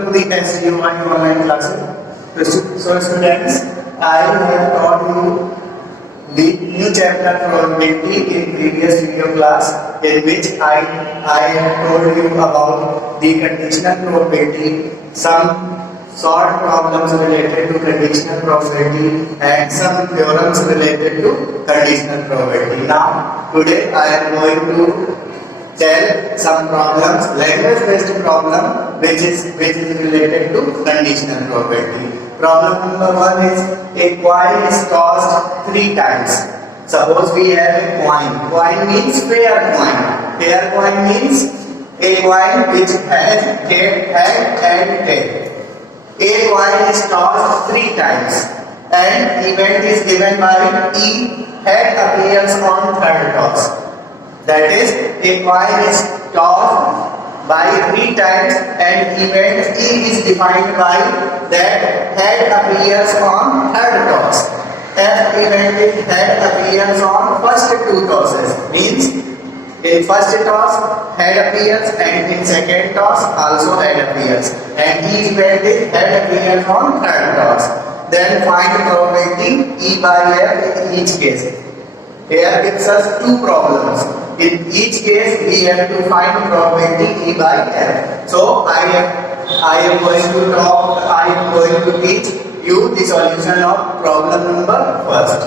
welcome to the SUI online classes. So students, I have taught you the new chapter probability in previous video class, in which I have told you about the conditional probability, some short problems related to conditional probability and some theorems related to conditional probability. Now today I am going to tell some problems, language based problem which is related to conditional probability. Problem number 1 is a coin is tossed 3 times. Suppose we have a coin. Coin means fair coin. Fair coin means a coin which has head and tail. A coin is tossed 3 times and event is given by E. Head appears on third toss. That is, a coin is tossed by 3 times and event E is defined by that head appears on third toss. F event is head appears on first 2 tosses. Means in first toss head appears and in second toss also head appears. And E event is head appears on third toss. Then find probability E by F in each case. Here gives us 2 problems. In each case, we have to find probability E by F. So I am going to teach you the solution of problem number first.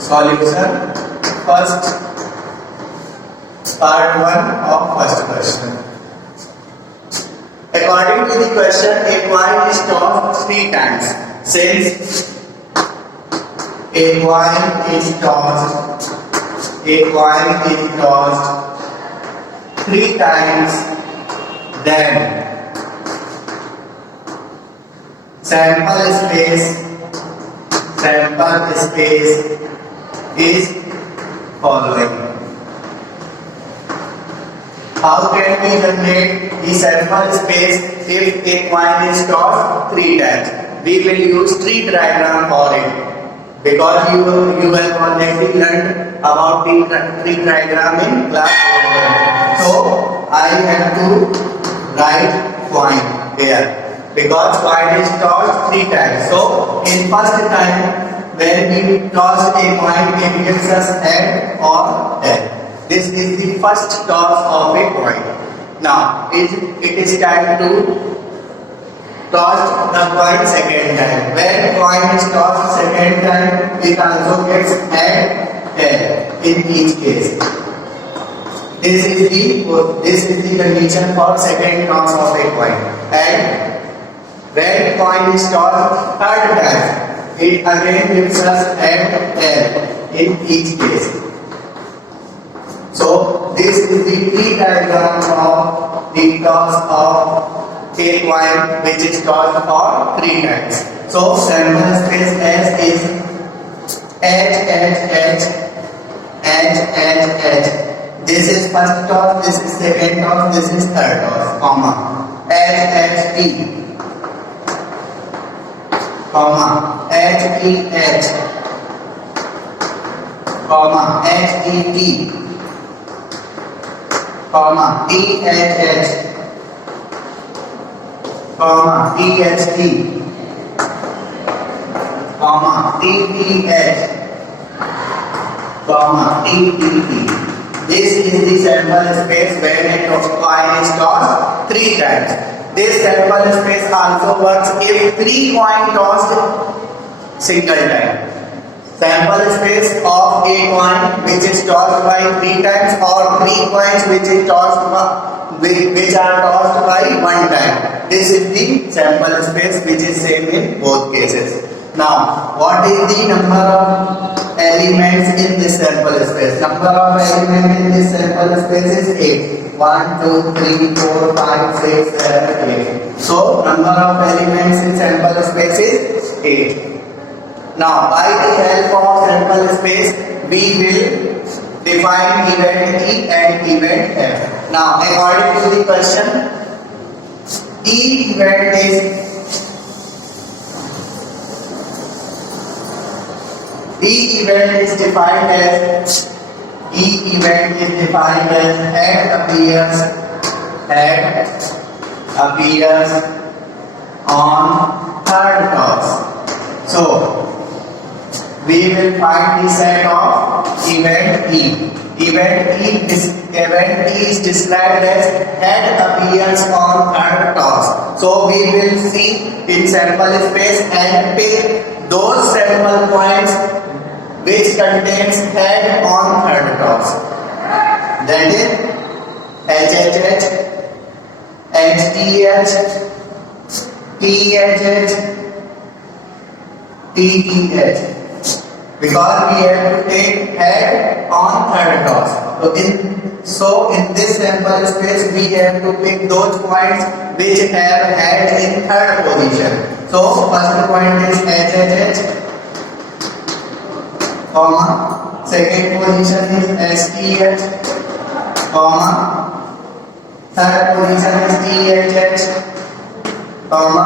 Solution first, part 1 of first question. According to the question, a coin is tossed 3 times. Since a coin is tossed 3 times, then sample space is following. How can we generate the sample space if a coin is tossed 3 times? We will use tree diagram for it. Because you have already learned about the tree diagram in class 11. So I have to write coin here. Because coin is tossed 3 times. So in first time when we toss a coin, it gives us head or tail. This is the first toss of a coin. Now it is time to tossed the coin second time. When coin is tossed second time, it also gets head, tail in each case. This is the condition for second toss of a coin. And when coin is tossed third time, it again gives us head, tail in each case. So this is the tree diagram of the toss of a coin which is tossed for 3 times. So sample space S is H. This is first toss, this is second toss, this is third toss, comma. H, comma. H, comma. H, comma. T, comma, THT, comma, TTH, comma, TTT. This is the sample space when a coin is tossed 3 times. This sample space also works if 3 coins tossed single time. Sample space of a coin which is tossed by 3 times or 3 coins which are tossed by 1 time. This is the sample space which is same in both cases. Now, what is the number of elements in this sample space? Number of elements in this sample space is 8. 1, 2, 3, 4, 5, 6, 7, 8. So, number of elements in sample space is 8. Now, by the help of sample space, we will define event E and event F. Now, according to the question, E event is defined as head appears on third toss. So we will find the set of event E. Event E is described as head appears on third toss. So we will see in sample space and pick those sample points which contains head on third toss. That is HHH, HTH, THH, TEH. Because we have to take head on third toss. So in this sample space we have to pick those points which have head in third position. So first point is HHH, comma, second position is STH, comma, third position is THH, comma,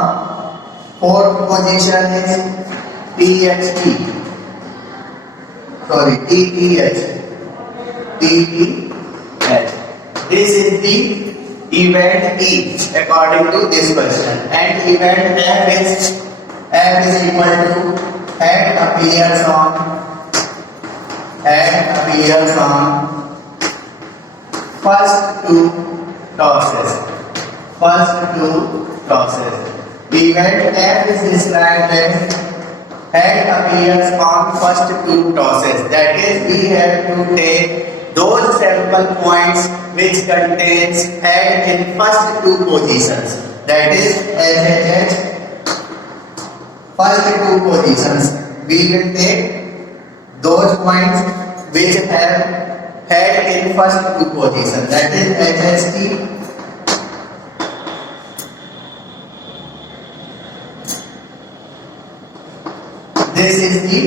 fourth position is THT. Sorry, TEH. This is the event E according to this question. And event F is equal to head appears on first two tosses. Event F is described as head appears on first two tosses. That is, we have to take those sample points which contains head in first two positions. That is HHH, first two positions. We will take those points which have head in first two positions. That is HHT, this is the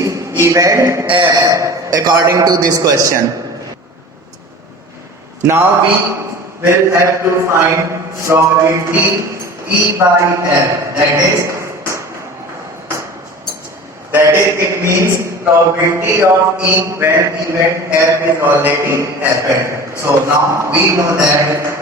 event F according to this question. Now we will have to find probability E by F. That is it means probability of E when event F is already happened. So now we know that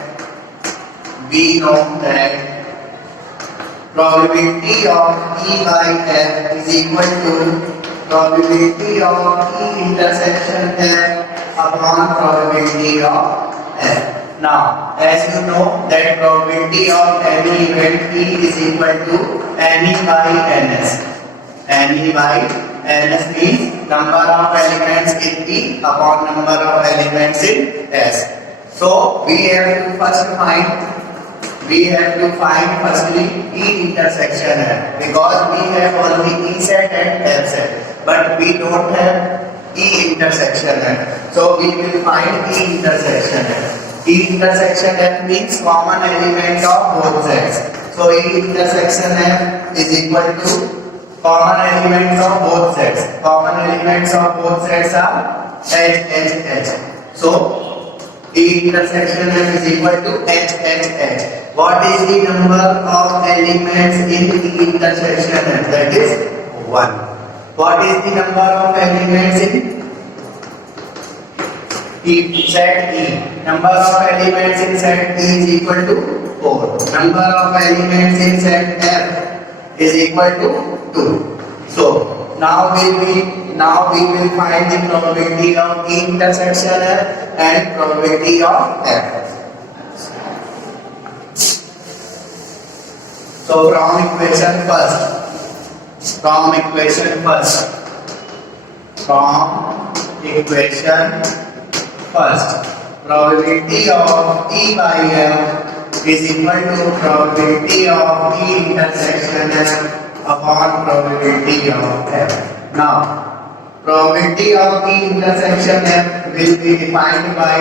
probability of E by F is equal to probability of E intersection F upon probability of F. Now, as you know that probability of any event E is equal to NE by NS. NE by NS means number of elements in E upon number of elements in S. So we have to find firstly E intersection F, because we have only E set and F set, but we don't have E intersection F. So we will find E intersection F. E intersection F means common element of both sets. So E intersection F is equal to common elements of both sets. Common elements of both sets are HHH. So E intersection F is equal to HHH. What is the number of elements in E intersection F? That is 1. What is the number of elements in set E? Number of elements in set E is equal to 4. Number of elements in set F is equal to 2. So now we will find the probability of E intersection F and probability of F. So from equation first, probability of E by F is equal to probability of E intersection F upon probability of F. Now, probability of E intersection F will be defined by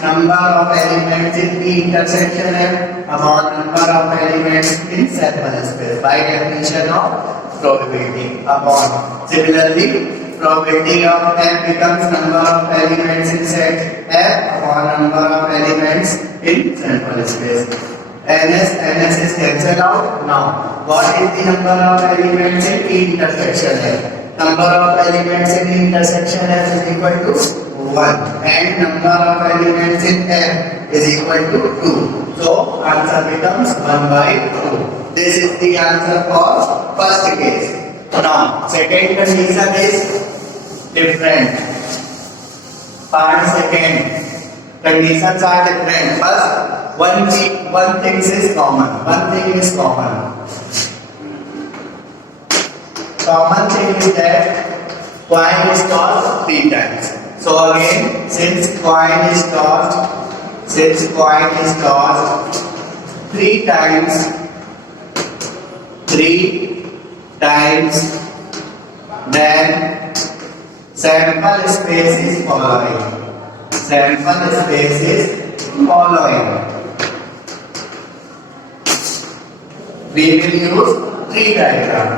number of elements in E intersection F upon number of elements in sample space by definition of probability upon. Similarly, probability of F becomes number of elements in set F upon number of elements in sample space. NS is cancelled out. Now, what is the number of elements in E intersection F? Number of elements in E intersection F is equal to 1. 1 and number of elements in F is equal to 2. So answer becomes 1 by 2. This is the answer for first case. Now second condition is different. Part second. Conditions are different. First, one thing is common. One thing is common. Common thing is that coin is tossed 3 times. So again, since coin is tossed 3 times, then sample space is following. Sample space is following. We will use tree diagram.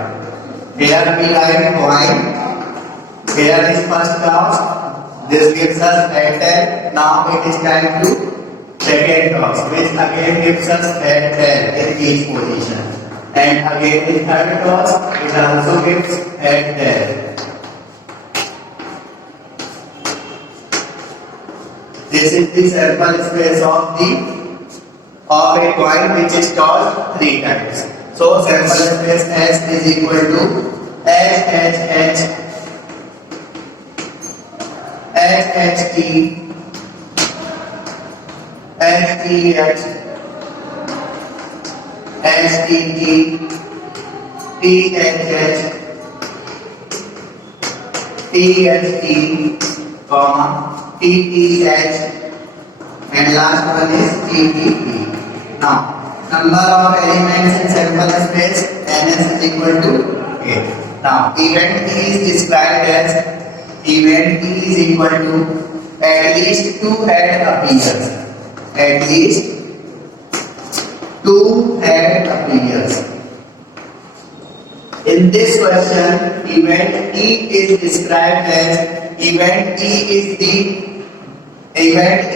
Here we write coin. Here is first toss. This gives us head tail. Now it is time to second toss, which again gives us head tail in each position. And again in third toss, it also gives head tail. This is the sample space of a coin which is tossed 3 times. So sample space S is equal to H T comma TTH, and last one is TTP. Now, number of elements in sample space Ns is equal to 8. Now, event T is described as event T is equal to at least 2 head appears. At least 2 head appears. In this question, event E is described as event E is the event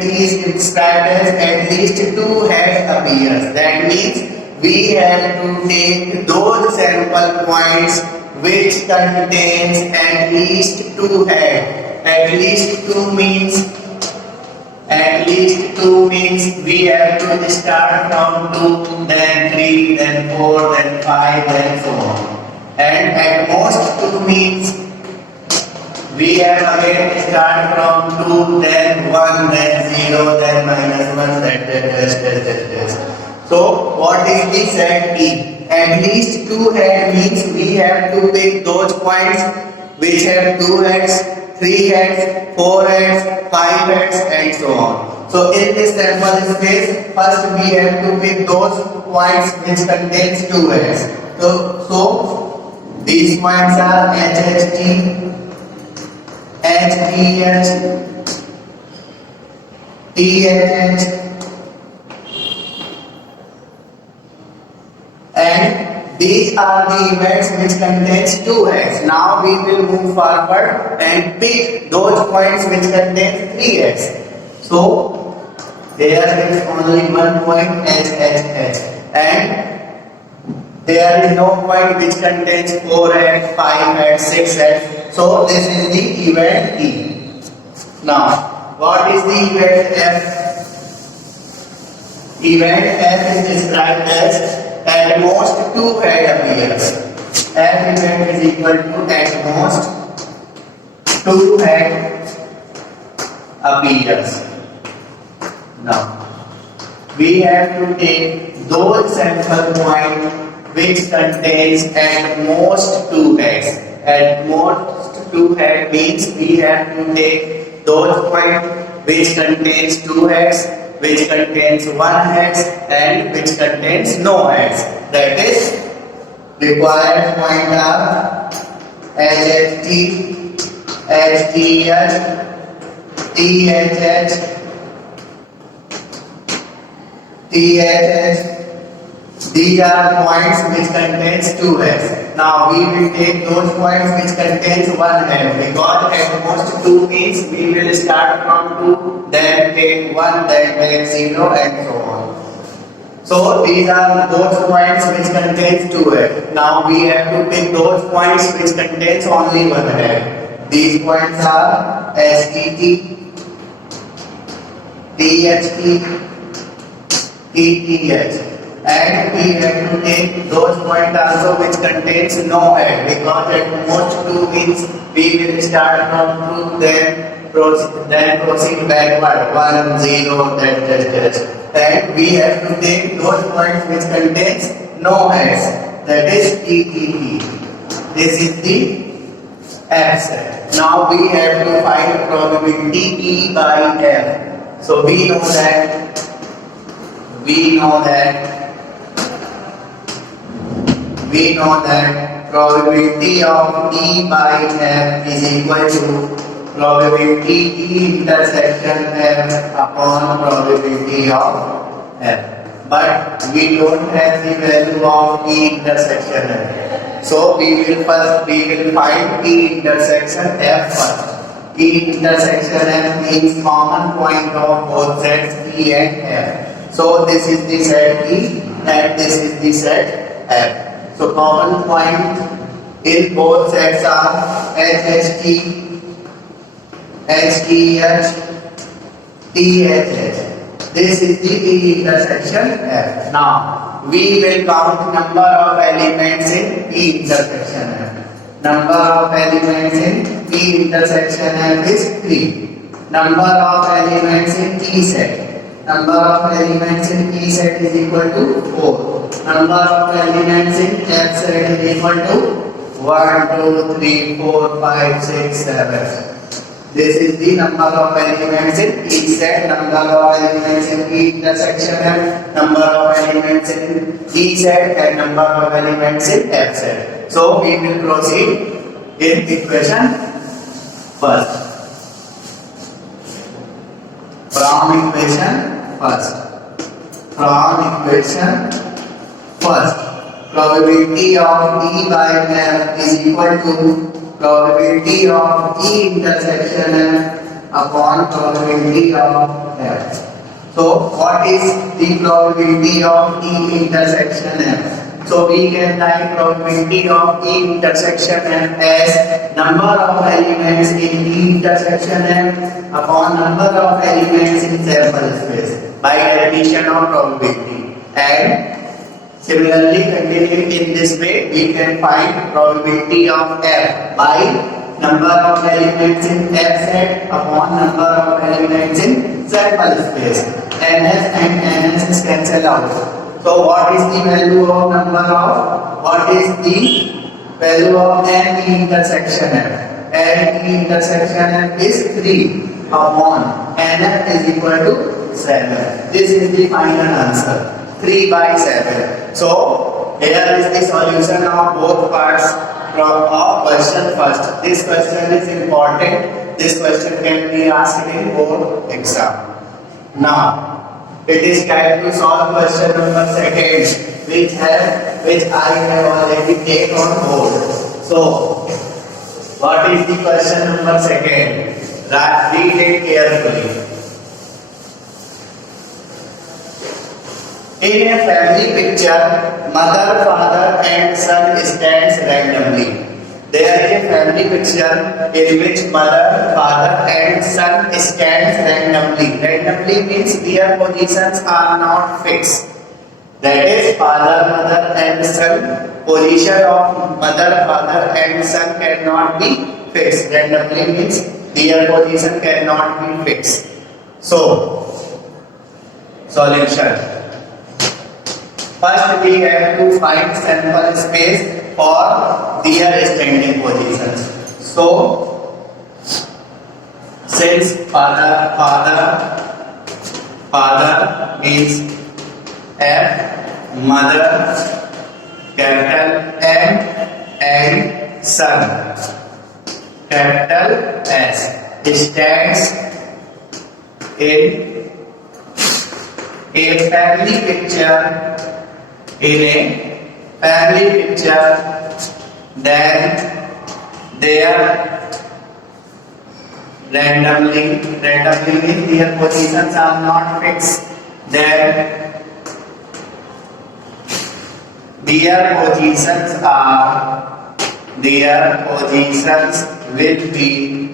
T is described as at least 2 heads appears. That means we have to take those sample points which contains at least 2 heads. At least 2 means we have to start from 2, then 3, then 4, then 5, then so on. And at most 2 means we have again start from 2, then 1, then 0, then -1, that. So what is the set E? At least 2 head means we have to pick those points which have 2 heads, 3 heads, 4 heads, 5 heads, and so on. So in this sample space, first we have to pick those points which contains 2 heads. So these points are HHT, HTH, THH, and these are the events which contains 2 heads. Now we will move forward and pick those points which contains 3 heads. So there is only one point HHH, and there is no point which contains 4 heads, 5 heads, 6 heads. So this is the event E. Now, what is the event F? Event F is described as at most 2 head appears. F event is equal to at most 2 head appears. Now, we have to take those sample points which contains at most 2 heads. At most 2 heads means we have to take those points which contains 2 heads, which contains 1 head, and which contains no heads. That is, required point are HHT, HTH, THH, THH. These are points which contains 2 heads. Now we will take those points which contains 1 head, because at most 2 means we will start from 2, then take 1, then take 0, and so on. So these are those points which contains 2 heads. Now we have to pick those points which contains only 1 head. These points are STT, THT, ETH, and we have to take those points also which contains no head, because at most 2 means we will start from 2, then proceed backward 1 0 that. And we have to take those points which contains no heads, that is ETE. This is the F set. Now we have to find probability E by F. So we know that probability of E by F is equal to probability E intersection F upon probability of F. But we don't have the value of E intersection F. So we will find E intersection F first. E intersection F means common point of both sets E and F. So this is the set E and this is the set F. So common point in both sets are HHT, HTH, THH. This is the E intersection F. Now we will count number of elements in E intersection F. Number of elements in E intersection F is 3. Number of elements in E set. Number of elements in E set is equal to 4. Number of elements in F set is equal to 1, 2, 3, 4, 5, 6, 7. This is the number of elements in each set, number of elements in each intersection F, number of elements in E set, and number of elements in F set. So we will proceed in equation first. From equation first, probability of E by F is equal to probability of E intersection F upon probability of F. So what is the probability of E intersection F? So we can write probability of E intersection F as number of elements in E intersection F upon number of elements in sample space by addition of probability. And similarly, continuing in this way, we can find probability of F by number of elements in F set upon number of elements in sample space. NS and NS is cancelled out. So what is the value of N E intersection F? N E intersection F is 3 upon NF is equal to 7. This is the final answer. 3 by 7. So here is the solution of both parts of question first. This question is important. This question can be asked in board exam. Now it is time to solve question number second, which I have already taken on board. So what is the question number second? Read it carefully. In a family picture, mother, father and son stands randomly. There is a family picture in which mother, father and son stands randomly. Randomly means their positions are not fixed. That is, father, mother and son. Position of mother, father and son cannot be fixed. Randomly means their position cannot be fixed. So, solution. First we have to find sample space for their standing positions. So since father means F, mother capital M and son capital S stands in a family picture. In a family picture, then there randomly means their positions are not fixed. Then their positions will be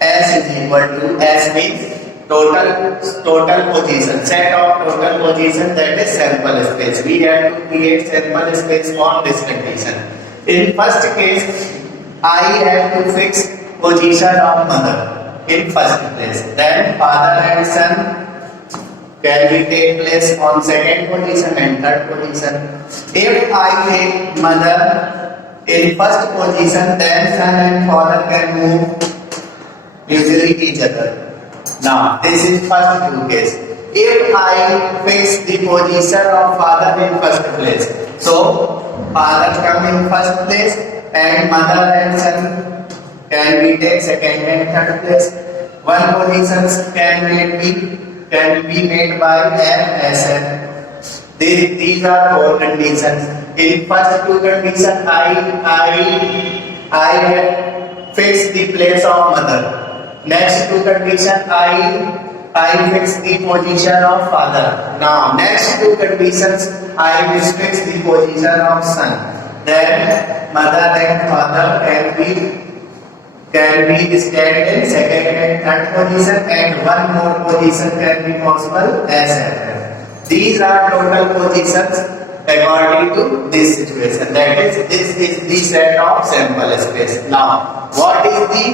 S is equal to S means total position, set of total position, that is sample space. We have to create sample space on this condition. In first case, I have to fix position of mother in first place. Then father and son can we take place on second position and third position. If I take mother in first position, then son and father can move usually each other. Now this is first case. If I fix the position of father in first place, so father come in first place and mother and son can we take second and third place. One positions can be made by F S N. These are four conditions. In first two conditions, I fix the place of mother. Next two condition, I fix the position of father. Now next two conditions, I will fix the position of son. Then mother and father can be stand in second and third position, and one more position can be possible as F. These are total positions according to this situation. That is, this is the set of sample space. Now, what is the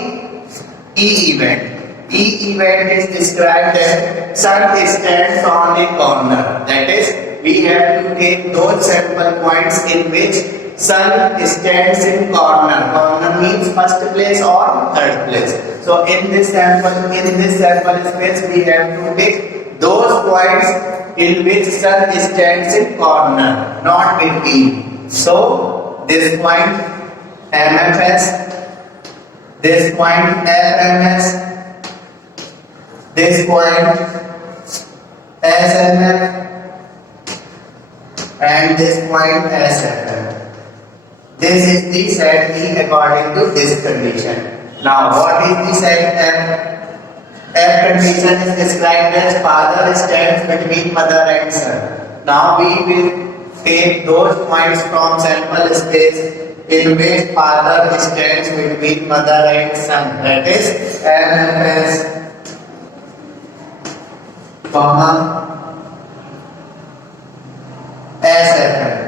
E event? E event is described as sun stands on a corner. That is, we have to take those sample points in which sun stands in corner. Corner means first place or third place. So in this sample space, we have to take those points in which sun stands in corner, not between. So this point MFS, this point FMS, this point SMF, and this point SFM. This is the set E according to this condition. Now what is the set F? F condition is described as father stands between mother and son. Now we will take those points from sample space in which father stands between mother and son. That is MFS, SFM.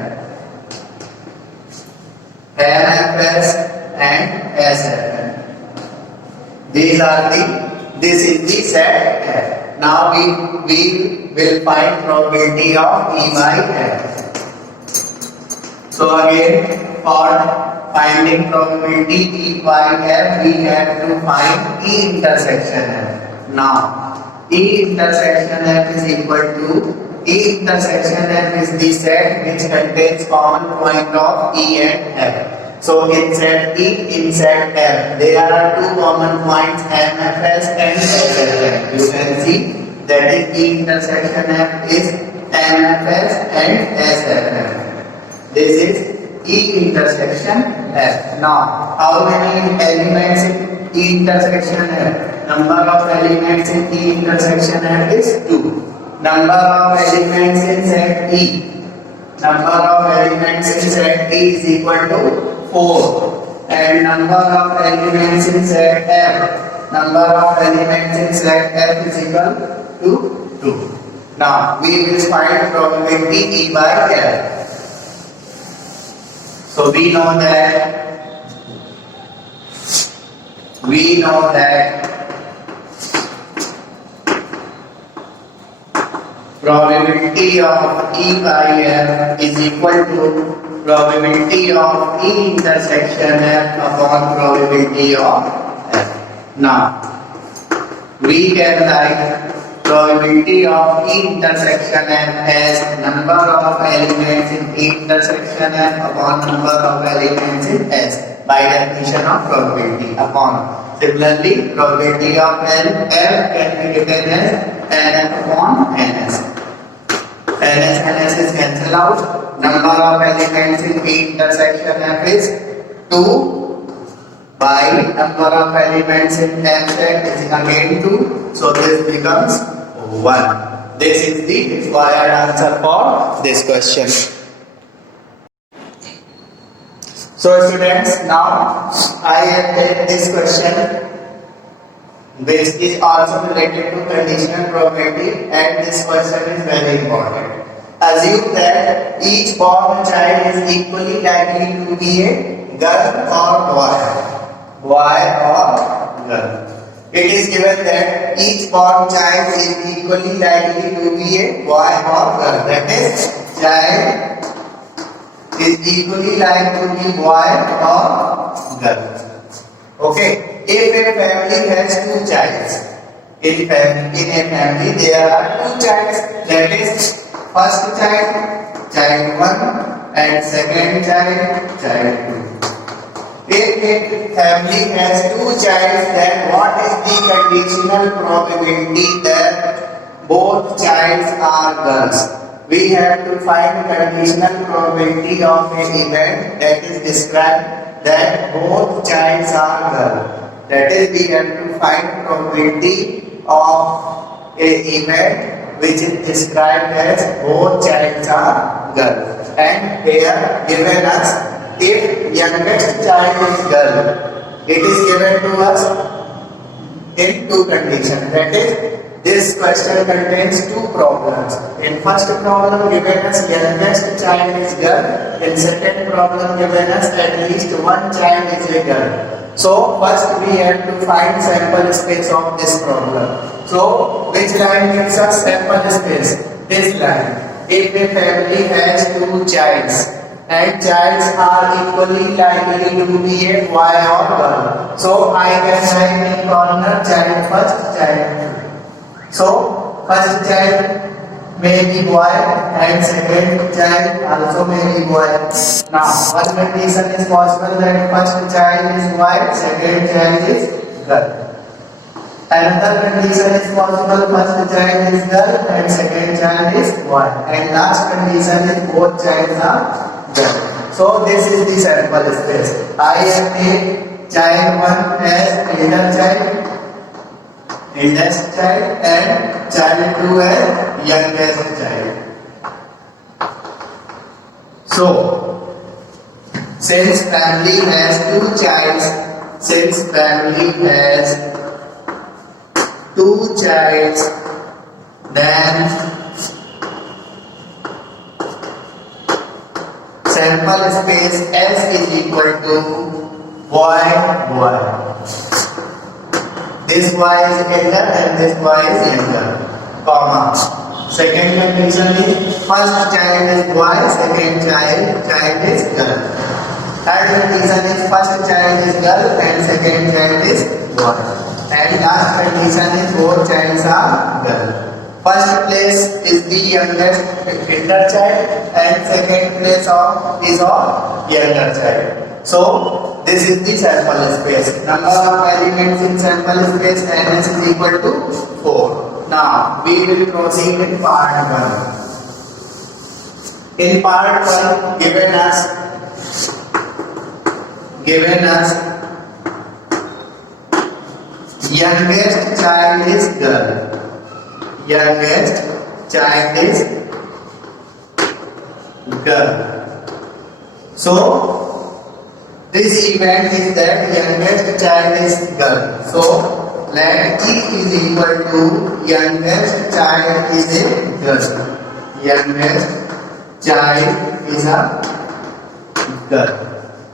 MFS and SFM. This is the set F. Now we will find probability of E by F. So again, for finding probability E by F, we have to find E intersection F. Now E intersection F is equal to E intersection F is the set which contains common point of E and F. So in set E, in set F, there are two common points MFS and SFM. You can see that is E intersection F is MFS and SFM. This is E intersection F. Now, how many elements in E intersection F? Number of elements in E intersection F is 2. Number of elements in set E. Number of elements in set E is equal to 4. And number of elements in set F. Number of elements in set F is equal to 2. Now we will find probability E by F. So we know that probability of E by F is equal to probability of E intersection F upon probability of F. Now we can write probability of E intersection F as number of elements in E intersection F upon number of elements in S by definition of probability upon. Similarly, probability of F can be written as NF upon NS. NS and S is cancelled out. Number of elements in E intersection F is 2 by number of elements in F set is again 2. So this becomes 1. This is the required answer for this question. So students, now I have taken this question which is also related to conditional probability, and this question is very important. Assume that each born child is equally likely to be a girl or boy. Boy or girl. It is given that each born child is equally likely to be a boy or girl. That is, child is equally likely to be boy or girl. Okay. If a family has two childs, in a family there are two childs. That is, first child, child 1, and second child, child 2. If a family has two childs, then what is the conditional probability that both childs are girls? We have to find conditional probability of an event that is described that both childs are girls. That is, we have to find probability of a event which is described as both childs are girls. And here given us, if youngest child is girl, it is given to us in two conditions. That is, this question contains two problems. In first problem given us youngest child is girl. In second problem given us at least one child is a girl. So first we have to find sample space of this problem. So which line gives us sample space? This line. If a family has two childs and childs are equally likely to be a boy or girl, so I can write in corner child first, child 2. So first child may be boy and second child also may be boy. Now one condition is possible that first child is boy, second child is girl. Another condition is possible, first child is girl and second child is boy. And last condition is both childs are girl. So this is the sample space. I have taken child 1 as elder child, eldest child, and child 2 as youngest child. So, since family has two childs, then sample space S is equal to boy, boy. This boy is elder and this boy is younger, comma. Second condition is first child is boy, second child is girl. Third condition is first child is girl and second child is boy. And last condition is both childs are girl. First place is the youngest elder child and second place is of younger child. So this is the sample space. Number of elements in sample space ns is equal to 4. Now we will proceed in part 1. In part 1 given us youngest child is girl. Youngest child is girl. So this event is that youngest child is girl. So let E is equal to youngest child is a girl. Youngest child is a girl.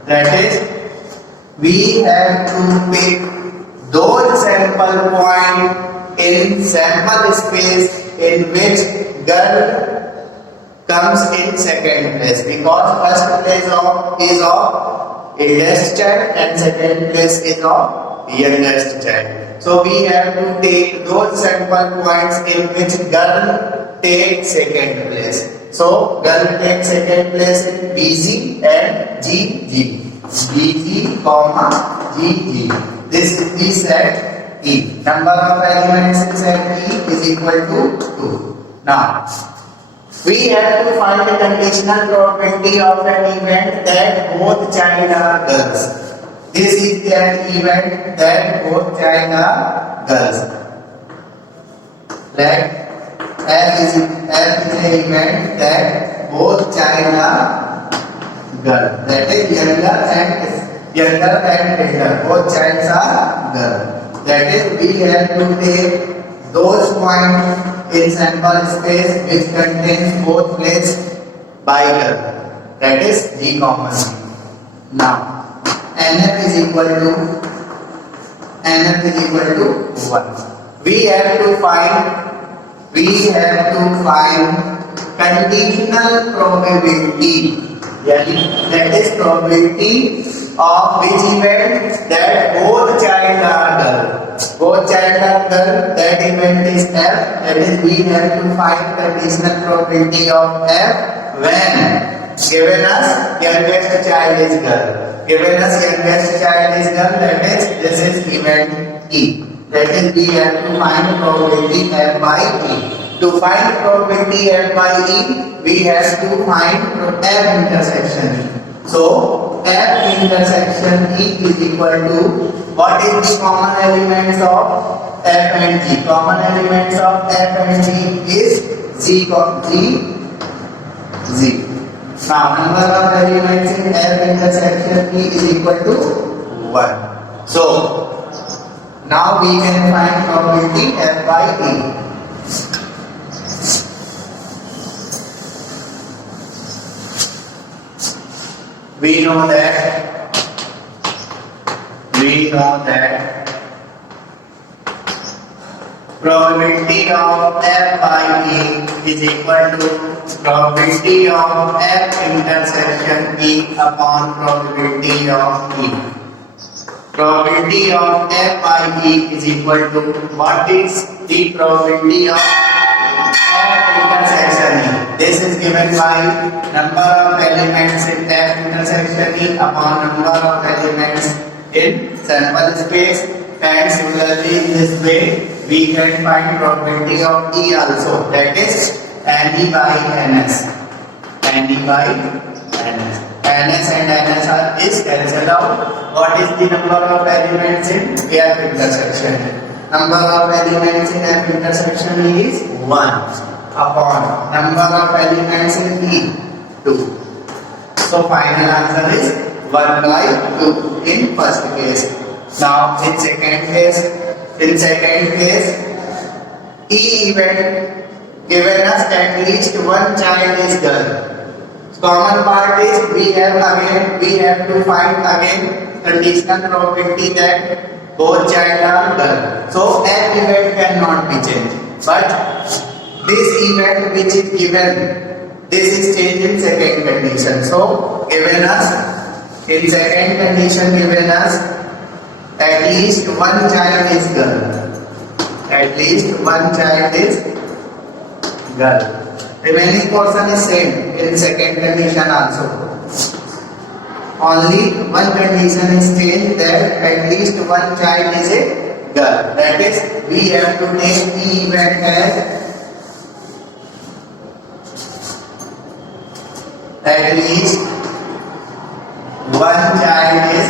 That is, we have to pick those sample points in sample space in which girl comes in second place, because first place is of eldest child and second place is of youngest child. So we have to take those sample points in which girl takes second place. So girl takes second place in BG and GG. BG, GG. This is the set E. Number of elements in set E is equal to 2. Now, we have to find the conditional probability of an event that both child are girls. This is that event that both child are girls. Let F is an event that both child are girl. That is younger and elder. Both childs are girl. That is we have to take those points in sample space which contains both placed by girl. That is G common. Now NF is equal to 1. We have to find conditional probability. That is probability of which event that both child are girl. Both child are girl. That event is F. That is we have to find conditional probability of F when given us youngest child is girl. Given us youngest child is girl. That is this is event E. That is we have to find probability F by E. To find probability F by E, we have to find F intersection E. So F intersection E is equal to what is the common elements of F and G? Common elements of F and G is Z. Now number of elements in F intersection E is equal to 1. So now we can find probability F by E. We know that probability of F by E is equal to probability of F intersection E upon probability of E. Probability of F by E is equal to what is the probability of F intersection E? This is given by number of elements in F intersection E upon number of elements in sample space, and similarly in this way we can find probability of E also, that is NE by NS. NE by NS. NS and NS is cancelled out. What is the number of elements in F intersection? Number of elements in F intersection E is 1 upon number of elements in E 2. So final answer is 1 by 2 in first case. Now in second case, E event given us at least one child is girl. Common part is we have to find again conditional probability that both child are girl. So F event cannot be changed. But this event which is given, this is changed in second condition. So given us in second condition at least one child is girl. At least one child is girl. Remaining portion is same in second condition also. Only one condition is changed that at least one child is a girl. That is we have to take the event as at least one child is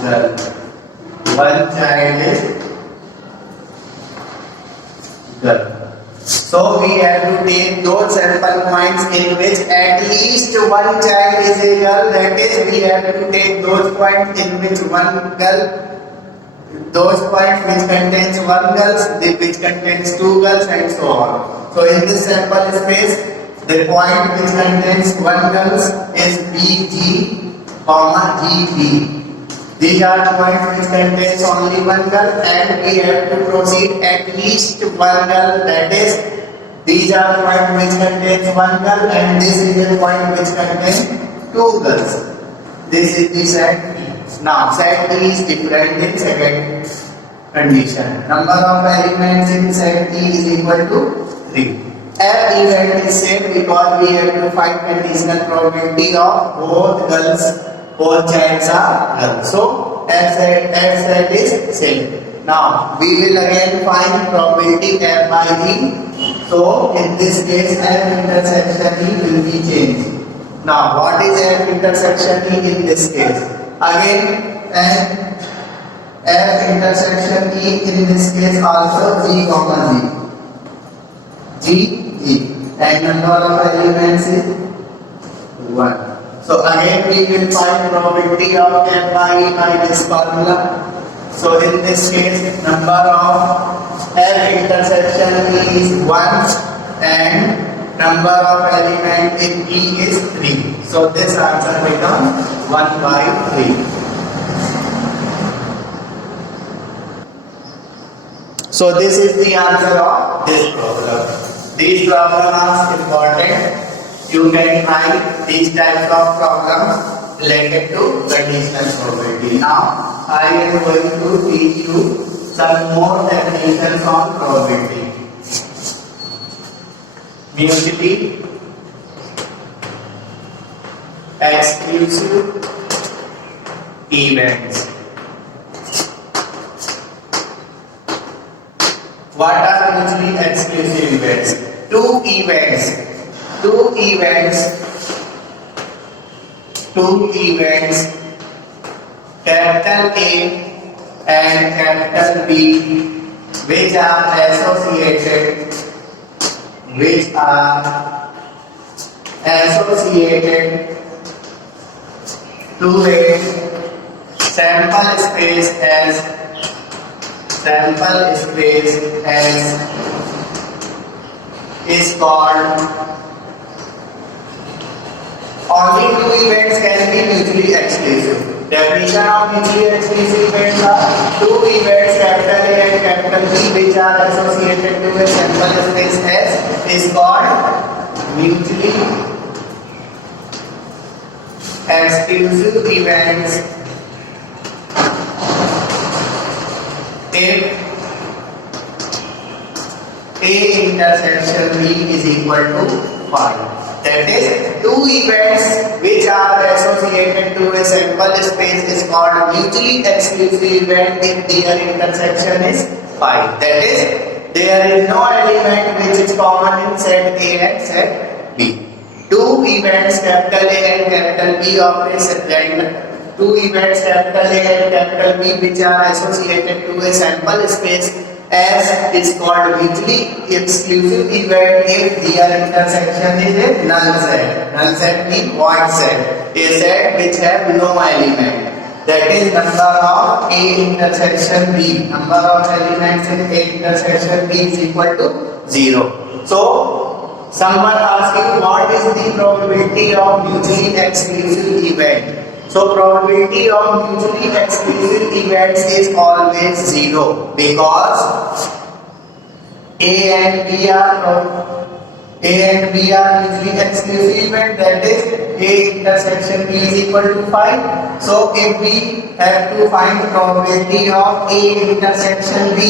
girl. One child is girl. So we have to take those sample points in which at least one child is a girl. That is, we have to take those points in which one girl, those points which contains one girl, which contains two girls, and so on. So in this sample space, the point which contains one girl is BG, GB. These are the points which contains only one girl, and we have to proceed at least one girl. That is, these are the points which contains one girl, and this is the point which contains two girls. This is the set E. Now, set E is different in second condition. Number of elements in set E is equal to 3. F event is same because we have to find conditional probability of both childs are girls. So F set is same. Now we will again find probability F by E. So in this case F intersection E will be changed. Now what is F intersection E in this case? Again F intersection E in this case also G comma G. E. And number of elements is 1. So again we will find probability of F by E by this formula. So in this case, number of F intersection E is 1 and number of element in E is 3. So this answer becomes 1 by 3. So this is the answer of this problem. These problems are important. You can find these types of problems related to conditional probability. Now I am going to teach you some more definitions on probability. Mutually exclusive events. What are mutually exclusive events? Two events, capital A and capital B, which are associated to a sample space is called. Only two events can be mutually exclusive. Definition of mutually exclusive events are two events, capital A and capital B, which are associated to a sample space S, is called mutually exclusive events if A intersection B is equal to 5. That is, two events which are associated to a sample space is called mutually exclusive event if their intersection is 5. That is, there is no element which is common in set A and set B. Two events capital A and capital B of a set, two events capital A and capital B which are associated to a sample space S is called mutually exclusive event if their intersection is a null set. Null set means void set. A set which have no element. That is number of A intersection B. Number of elements in A intersection B is equal to 0. So someone asks you what is the probability of mutually exclusive event. So probability of mutually exclusive events is always 0 because A and B are mutually exclusive event, that is A intersection B is equal to 5. So if we have to find probability of A intersection B,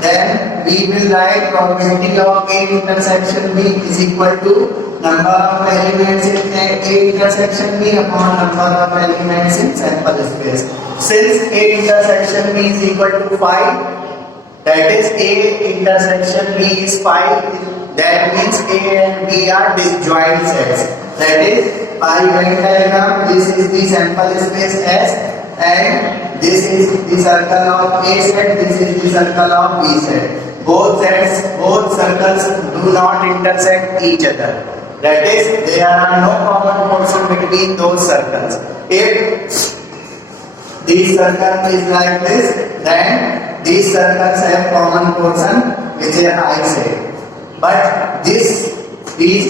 then we will write probability of A intersection B is equal to number of elements in A intersection B upon number of elements in sample space. Since A intersection B is equal to 5, that is A intersection B is 5, that means A and B are disjoint sets. That is, by Venn diagram, this is the sample space S and this is the circle of A set, this is the circle of B set. Both circles do not intersect each other. That is, there are no common portion between those circles. If this circle is like this, then these circles have common portion which is I set. But these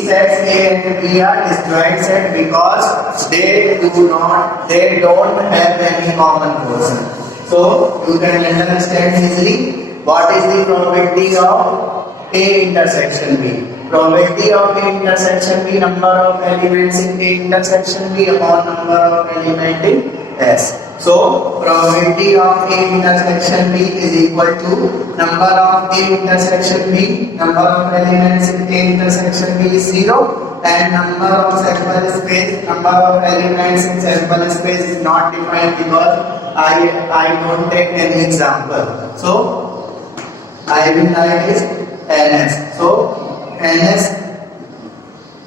sets A and B are disjoint set because they don't have any common portion. So you can understand easily what is the probability of A intersection B. Probability of A intersection B, number of elements in A intersection B upon number of elements in S. So probability of A intersection B is equal to number of A intersection B, number of elements in A intersection B is 0 and number of elements in sample space is not defined because I don't take any example. So I will write is NS. So NS,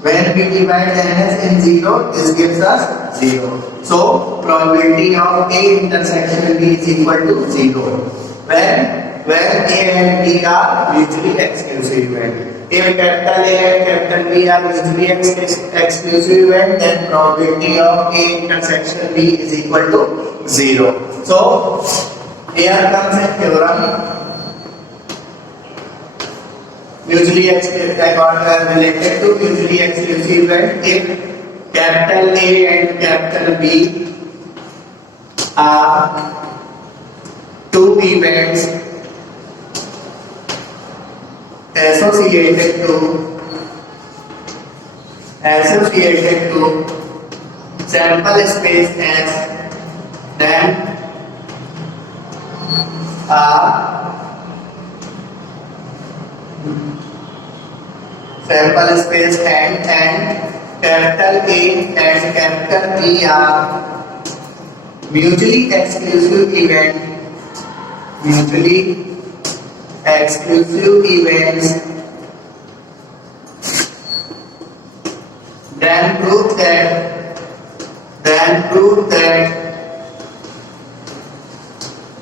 when we divide NS in 0, this gives us 0. So probability of A intersection B is equal to 0. When when A and B are mutually exclusive event. If capital A and capital B are mutually exclusive event, then probability of A intersection B is equal to 0. So here comes a theorem mutually exclusive related to mutually exclusive event. If capital A and capital B are two events associated to sample space S, then sample space and capital A and capital B are mutually exclusive events, then prove that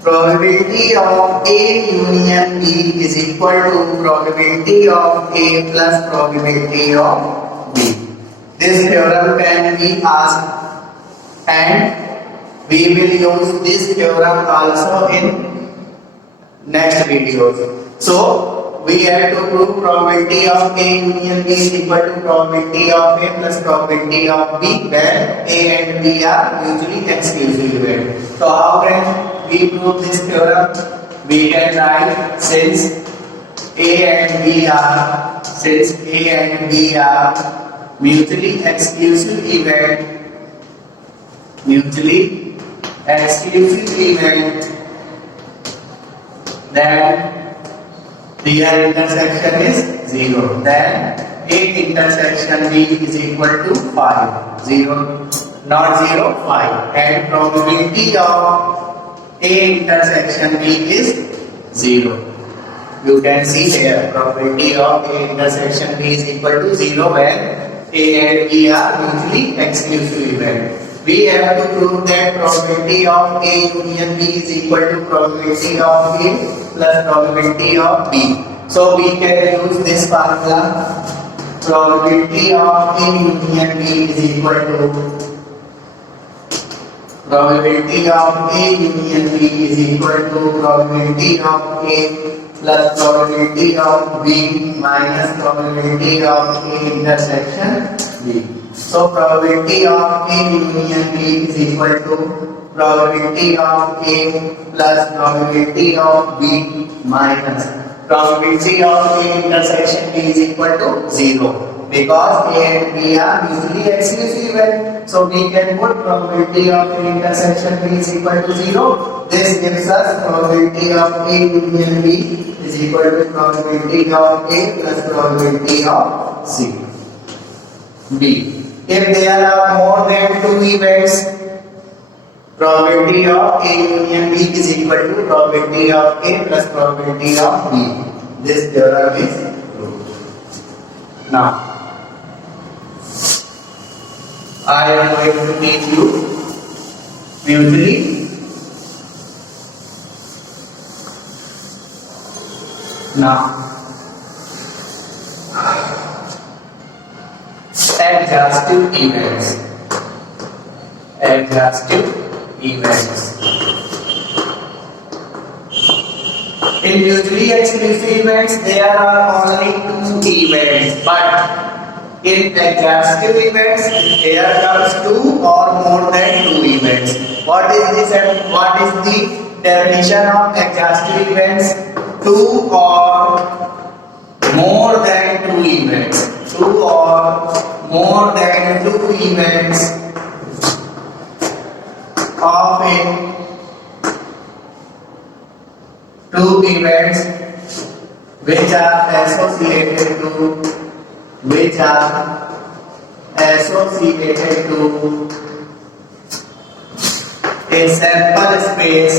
probability of A union B is equal to probability of A plus probability of B. This theorem can be asked, and we will use this theorem also in next videos. So we have to prove probability of A union B is equal to probability of A plus probability of B when A and B are mutually exclusive. So how can we prove this theorem? We can write since A and B are mutually exclusive event, then their intersection is 0. Then A intersection B is equal to 5. 0, not 0, 5. And probability of A intersection B is 0. You can see here probability of A intersection B is equal to 0 when A and B are mutually exclusive event. We have to prove that probability of A union B is equal to probability of A plus probability of B. So we can use this formula. Probability of A union B is equal to probability of A union B is equal to probability of A plus probability of B minus probability of A intersection B. So probability of A union B is equal to probability of A plus probability of B minus probability of A intersection B is equal to 0, because A and B are mutually exclusive. So we can put probability of A intersection B is equal to 0. This gives us probability of A union B is equal to probability of A plus probability of B. If there are more than two events, probability of A union B is equal to probability of A plus probability of B. This theorem is proved. Now, I am going to teach you mutually adjustive events. In mutually exclusive events, there are only two events, but in adjustive events, there comes two or more than two events. What is this and what is the definition of adjustive events? Two or more than two events. Two or more than two events of a two events which are associated to a sample space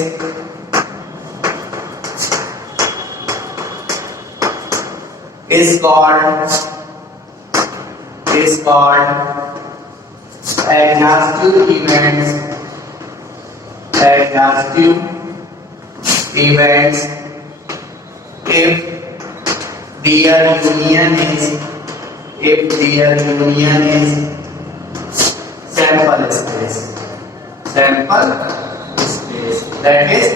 is called adjustive events if their union is sample space. That is,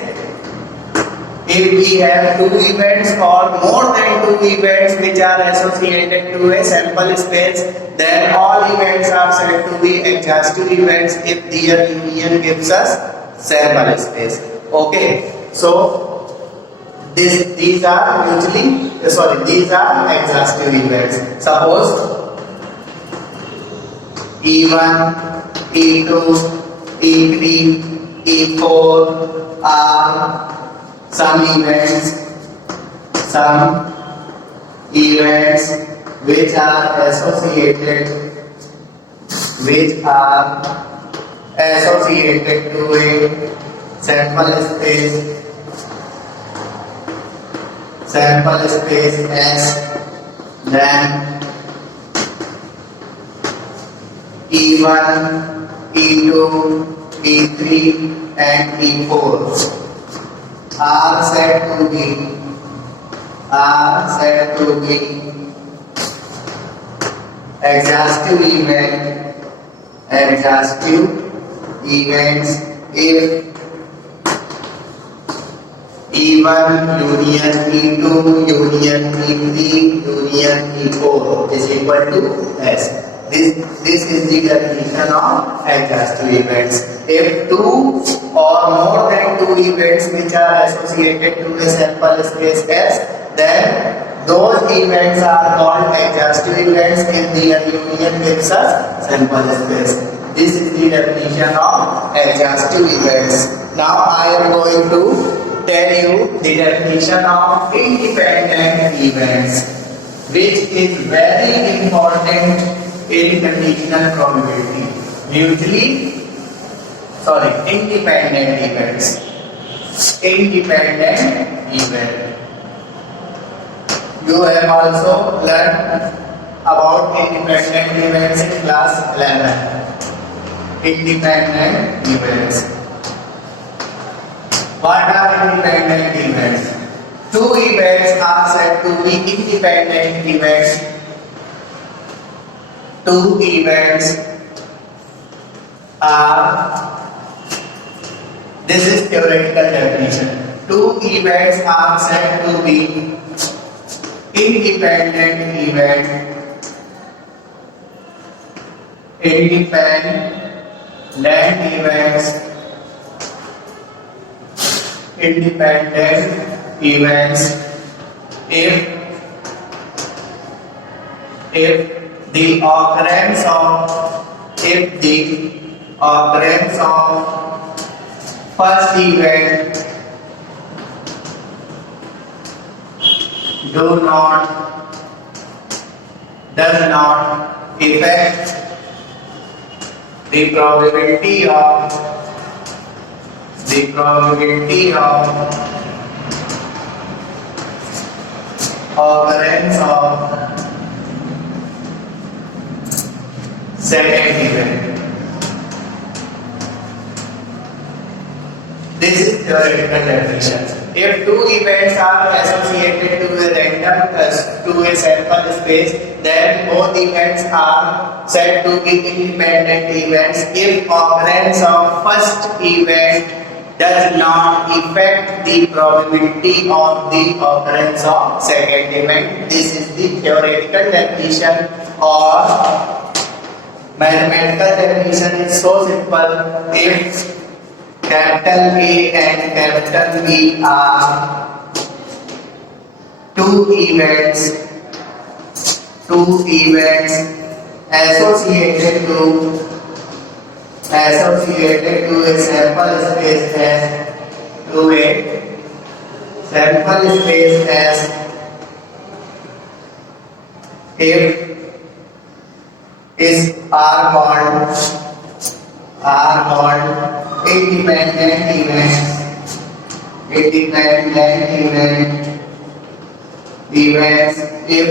if we have two events or more than two events which are associated to a sample space, then all events are said to be adjustive events if their union gives us sample space. Okay, so these are exhaustive events. Suppose E1, E2, E3, E4 are some events which are associated to a sample space S, then E1, E2, E3 and E4 are said to be exhaustive events if E1 union E2 union E3 union E4 is equal to S. This is the definition of exhaustive events. If two or more than two events which are associated to a sample space S, then those events are called exhaustive events if their union gives us sample space. This is the definition of exhaustive events. Now I am going to tell you the definition of independent events, which is very important in conditional probability. Independent events. You have also learned about independent events in class 11. Independent events. What are independent events? Two events are said to be independent events. Two events are, this is theoretical definition. Two events are said to be independent events. Independent events if the occurrence of first event does not affect the probability of occurrence of second event. This is theoretical definition. If two events are associated to a sample space, then both events are said to be independent events if occurrence of first event does not affect the probability of the occurrence of second event. This is the theoretical definition, or mathematical definition is so simple. If capital A and capital B are two events associated to a sample space S, if is are called independent events if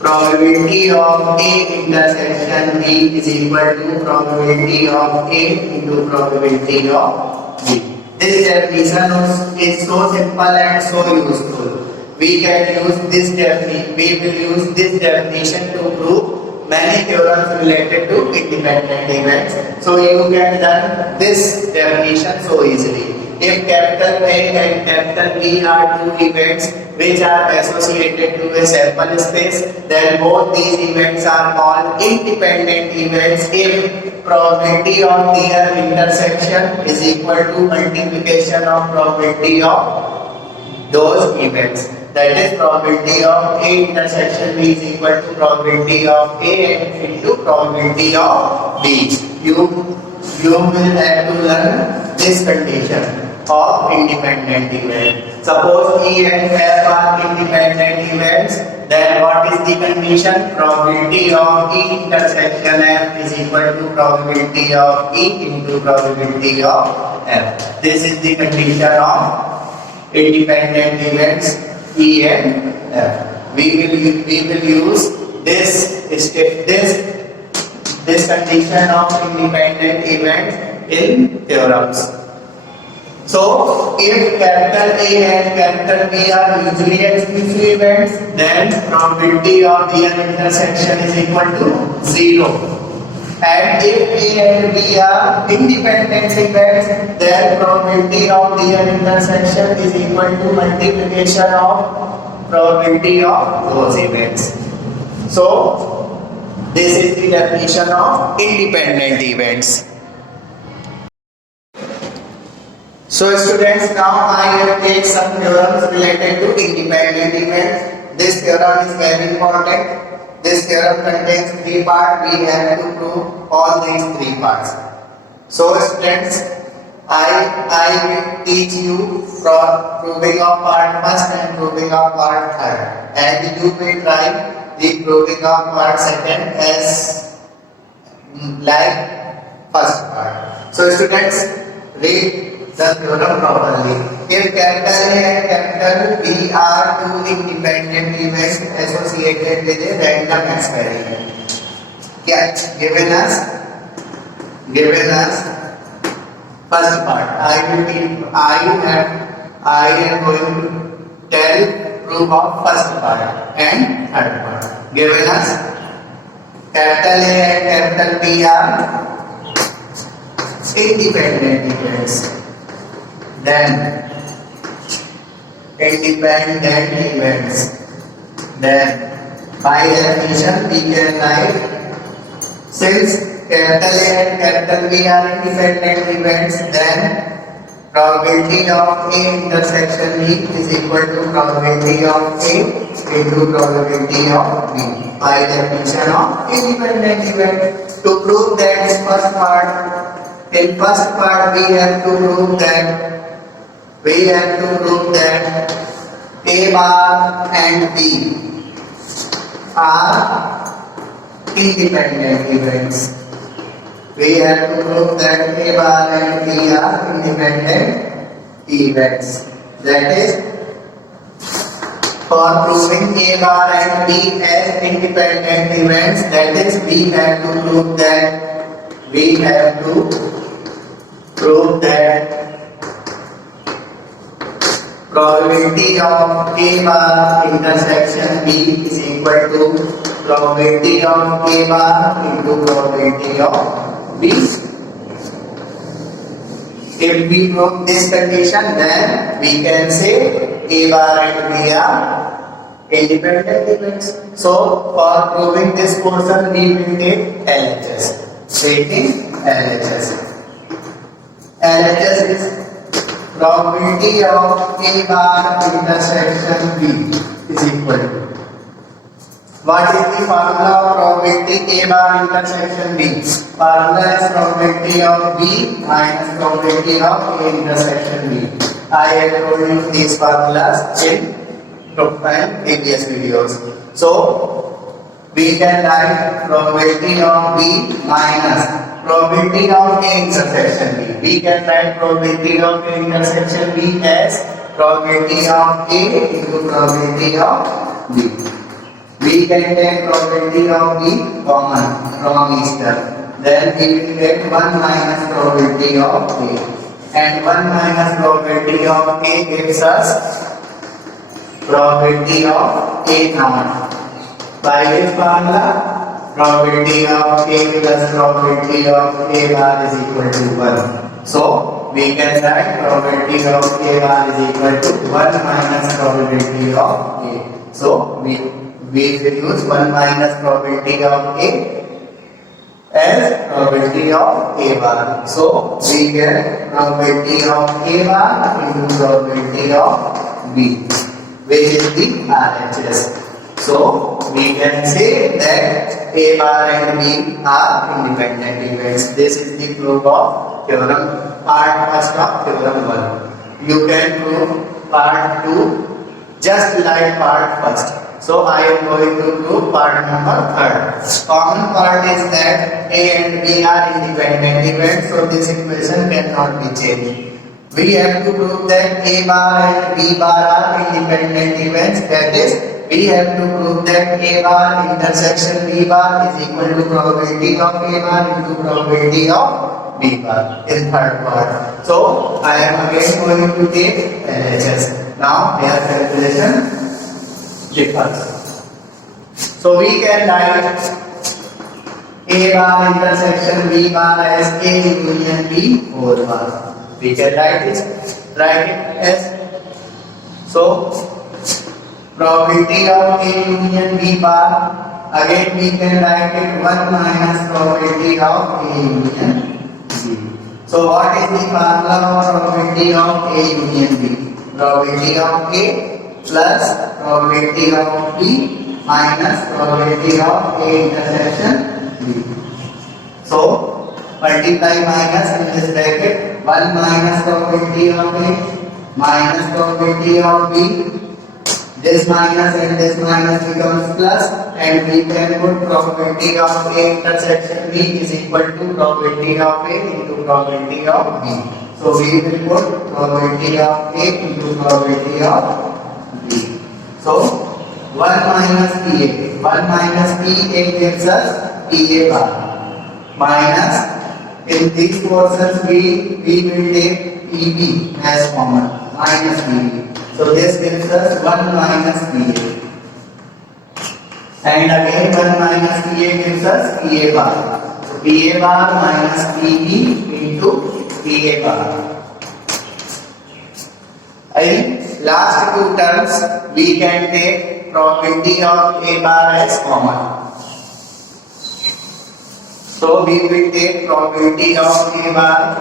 probability of A intersection B is equal to probability of A into probability of B. This definition is so simple and so useful. We can use this definition. We will use this definition to prove many theorems related to independent events. So you can learn this definition so easily. If capital A and capital B are two events which are associated to a sample space, then both these events are called independent events if probability of their intersection is equal to multiplication of probability of those events. That is, probability of A intersection B is equal to probability of A into probability of B. You will have to learn this condition of independent event. Suppose E and F are independent events, then what is the condition? Probability of E intersection F is equal to probability of E into probability of F. This is the condition of independent events E and F. We will use this condition of independent event in theorems. So, if capital A and capital B are mutually exclusive events, then probability of their intersection is equal to 0. And if A and B are independent events, then probability of their intersection is equal to multiplication of probability of those events. So, this is the definition of independent events. So students, now I will take some theorems related to independent events. This theorem is very important. This theorem contains 3 parts. We have to prove all these 3 parts. So students, I will teach you proving of part first and proving of part third. And you will try the proving of part second as like first part. So students, read the theorem properly. If capital A and capital B are two independent events associated with a random experiment, given us first part. I am going to tell proof of first part and third part. Given us capital A and capital B are independent events. Then independent events. Then by definition we can write, since capital A and capital B are independent events, then probability of A intersection B is equal to probability of A into probability of B. By definition of independent event. To prove that first part, in first part we have to prove that A bar and B are independent events. We have to prove that A bar and B are independent events. That is, for proving A bar and B as independent events, that is, we have to prove that probability of A bar intersection B is equal to probability of A bar into probability of B. If we prove this condition, then we can say A bar and B are independent events. So, for proving this portion, we will take LHS. Taking LHS. LHS is probability of A bar intersection B is equal to. What is the formula of probability A bar intersection B? Formula is probability of B minus probability of A intersection B. I have told you these formulas in previous videos. So we can write probability of B minus probability of A intersection B. We can write probability of A intersection B as probability of A into probability of B. We can take probability of B common from each term. Then we will get 1 minus probability of A. and 1 minus probability of A gives us probability of A naught. By this formula, probability of A plus probability of A bar is equal to 1. So, we can write probability of A bar is equal to 1 minus probability of A. So, we will use 1 minus probability of A as probability of A bar. So, we get probability of A bar into probability of B, which is the RHS. So, we can say that A bar and B are independent events. This is the proof of theorem part first of theorem 1. You can prove part 2 just like part first. So, I am going to prove part number 3rd. Common part is that A and B are independent events, so this equation cannot be changed. We have to prove that A bar and B bar are independent events. That is, we have to prove that A bar intersection B bar is equal to probability of A bar into probability of B bar in third part. So, I am again going to take LHS. Now, their calculation differs. So, we can write A bar intersection B bar as A union B whole bar. We can write it as so. Probability of A union B bar, again we can write it 1 minus probability of A union B. So what is the formula of probability of A union B? Probability of A plus probability of B minus probability of A intersection B. So multiply minus in this bracket, 1 minus probability of A minus probability of B. This minus and this minus becomes plus, and we can put probability of A intersection B is equal to probability of A into probability of B. So we will put probability of A into probability of B. So 1 minus PA. 1 minus PA gives us PA bar. Minus, in these portions we will take PB as common. Minus PB. So this gives us 1 minus PA. And again 1 minus PA gives us PA bar. So PA bar minus PB into PA bar. In last two terms, we can take probability of A bar as common. So we will take probability of A bar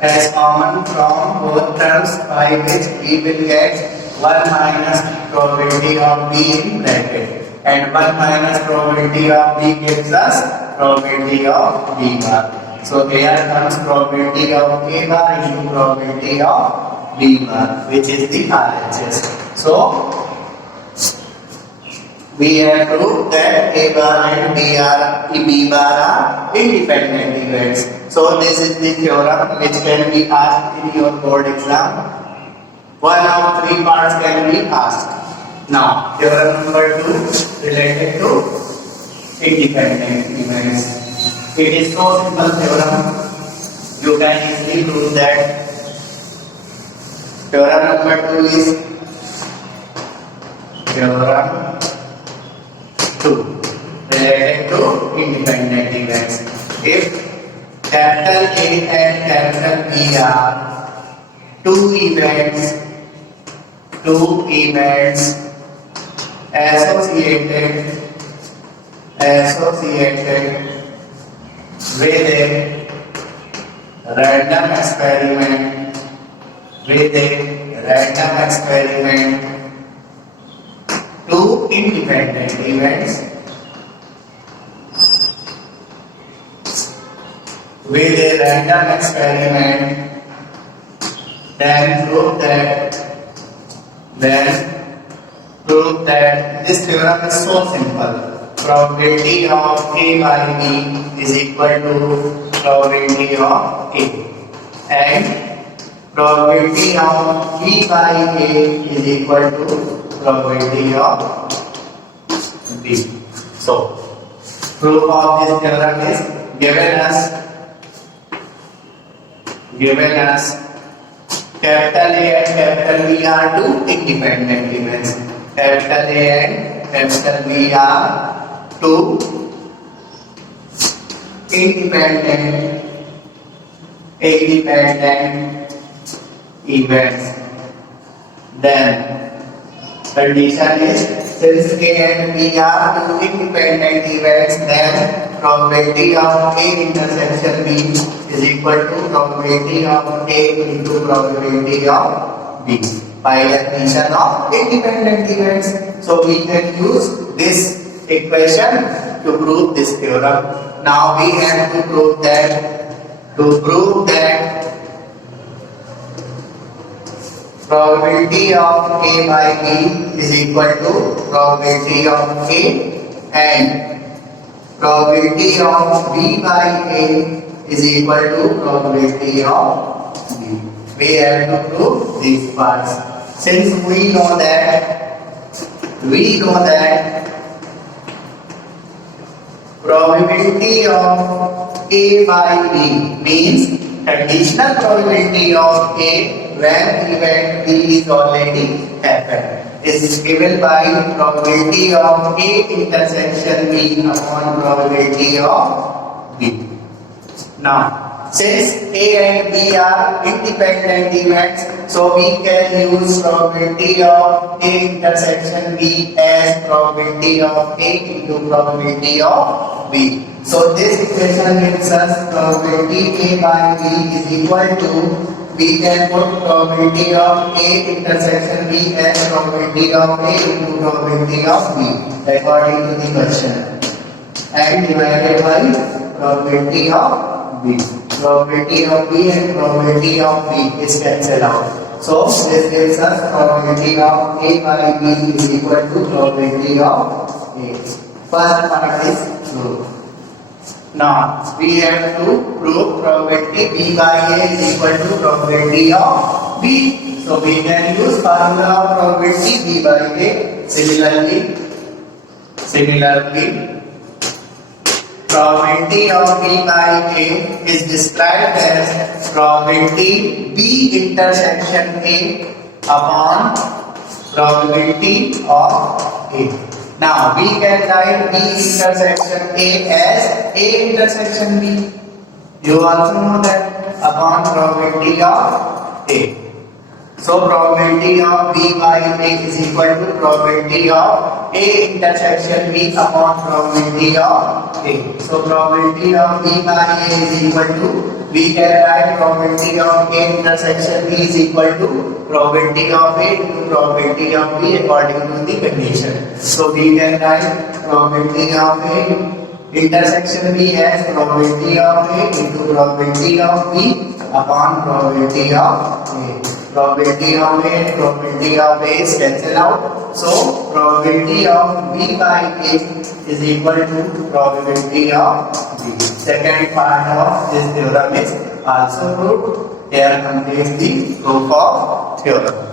as common from both terms, by which we will get 1 minus probability of B in bracket, and 1 minus probability of B gives us probability of B bar. So here comes probability of A bar into probability of B bar, which is the RHS. So we have proved that A bar and B bar are independent events. So this is the theorem which can be asked in your board exam. One of three parts can be asked. Now, theorem number 2 related to independent events. It is so simple theorem. You can easily prove that. Theorem number 2 is theorem 2 related to independent events. If capital A and capital B are two events associated with a random experiment, two independent events with a random experiment, then prove that this theorem is so simple. Probability of A by B is equal to probability of A, and probability of B by A is equal to probability of B. So, proof of this theorem is given us capital A and capital B are two independent events. Capital A and capital B are two independent events. Then condition is, since A and B are two independent events, then probability of A intersection B is equal to probability of A into probability of B by definition of independent events. So we can use this equation to prove this theorem. Now we have to prove that probability of A by B is equal to probability of A and probability of B by A is equal to probability of B. We have to prove these parts. Since we know that probability of A by B means conditional probability of A when event B is already happened is given by probability of A intersection B upon probability of B. Now, since A and B are independent events, so we can use probability of A intersection B as probability of A into probability of B. So this equation gives us probability A by B is equal to, we can put probability of A intersection B as probability of A into probability of B according to the question and divided by probability of B. Probability of B and probability of B is cancelled out. So this gives us probability of A by B is equal to probability of A. First part is true. Now we have to prove probability B by A is equal to probability of B. So we can use formula of probability B by A. Similarly, probability of B by A is described as probability B intersection A upon probability of A. Now we can write B intersection A as A intersection B. You also know that upon probability of A. So probability of B by A is equal to probability of A intersection B upon probability of A. So probability of B by A is equal to, we can write probability of A intersection B is equal to probability of A into probability of B according to the condition. So we can write probability of A intersection B as probability of A into probability of B upon probability of A. Probability of A and probability of A is cancelled out. So probability of B by A is equal to probability of B. Second part of this theorem is also proved. Here completes the proof of theorem.